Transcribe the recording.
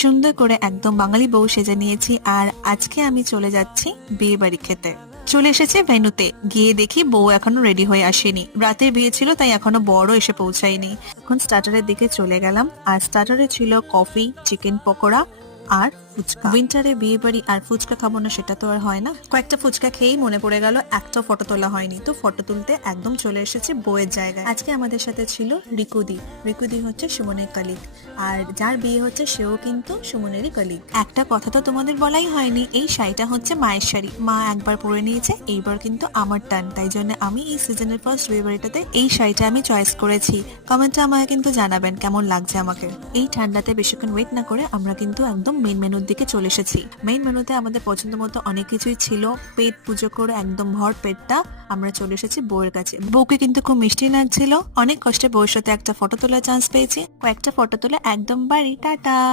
সুন্দর করে একদম বাঙালি বউ সেজে নিয়েছি, আর আজকে আমি চলে যাচ্ছি বিয়ে বাড়ি খেতে। চলে এসেছে ভেন্যুতে, গিয়ে দেখি বউ এখনো রেডি হয়ে আসেনি। রাতের বিয়ে ছিল তাই এখনো বড় এসে পৌঁছায়নি। এখন স্টার্টারের দিকে চলে গেলাম, আর স্টার্টারে ছিল কফি, চিকেন পকোড়া আর ফুচকা। উইন্টারে বিয়ে বাড়ি আর ফুচকা খাবো না সেটা তো আর হয় না। কয়েকটা ফুচকা খেয়েই মনে পড়ে গেল একটা ফটো তোলা হয়নি, তো ফটো তুলতে একদম চলে এসেছে বউয়ের জায়গায়। আজকে আমাদের সাথে ছিল রিকুদি। রিকুদি হচ্ছে সুমনের কলিগ, আর যার বিয়ে হচ্ছে সেও কিন্তু সুমনেরই কলিগ। একটা কথা তো তোমাদের বলাই হয়নি, এই শাড়িটা হচ্ছে মায়ের শাড়ি। মা একবার পরে নিয়েছে, এইবার কিন্তু আমার টান, তাই জন্য আমি এই সিজনের ফার্স্ট বিয়ে বাড়িটাতে এই শাড়িটা আমি চয়েস করেছি। কমেন্টে আমাকে কিন্তু জানাবেন কেমন লাগছে আমাকে। এই ঠান্ডাতে বেশিক্ষণ ওয়েট না করে আমরা কিন্তু একদম মেইন মেনুর দিকে চলে এসেছি। মেইন মেনুতে আমাদের পছন্দ মতো অনেক কিছুই ছিল। পেট পুজো করে একদম ভর পেটটা আমরা চলে এসেছি বউয়ের কাছে। বউকে কিন্তু খুব মিষ্টি লাগছিল। অনেক কষ্টে বউয়ের সাথে একটা ফটো তোলার চান্স পেয়েছি। কয়েকটা ফটো তুলে একদম বাড়ি টাটা।